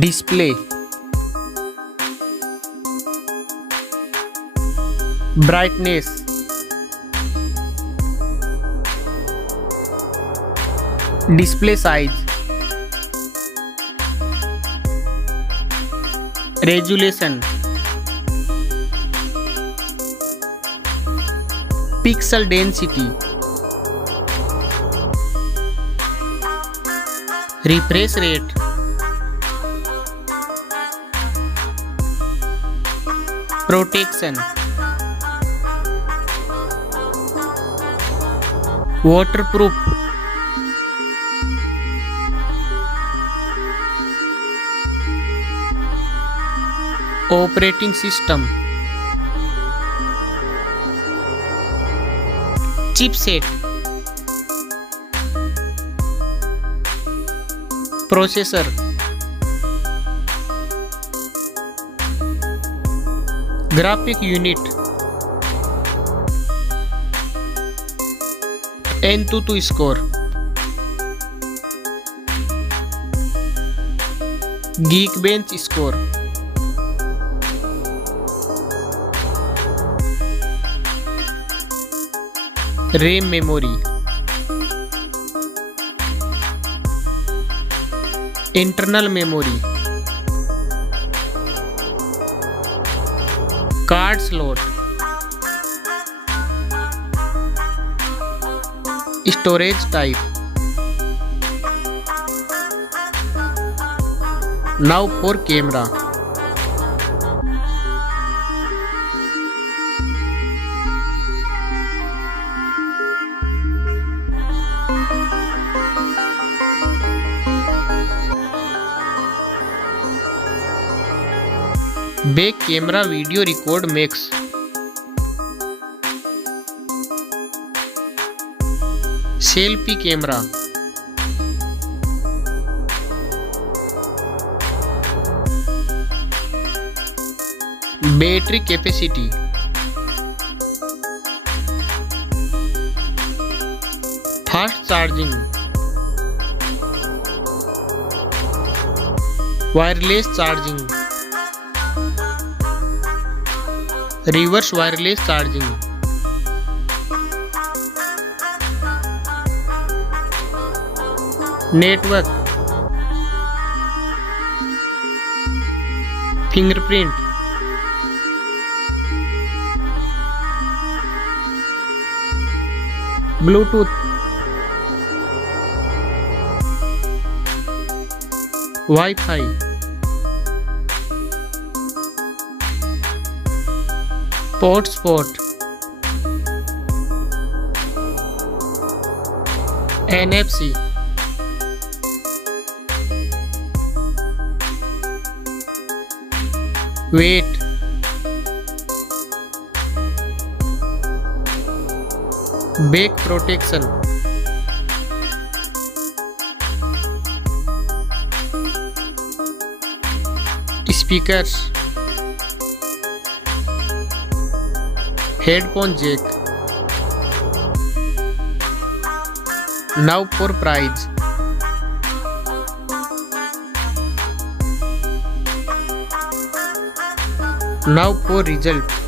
display, brightness, display size, resolution, pixel density, refresh rate, protection, waterproof, operating system, chipset, processor, graphic unit, N2 score, Geekbench score, RAM memory, internal memory, card slot, storage type. Now for camera. Back camera video record makes. Selfie camera, battery capacity, fast charging, wireless charging, reverse wireless charging, network, fingerprint, Bluetooth, Wi-Fi, hotspot, NFC, weight, back protection, speakers, headphone jack. Now for price. Now for result.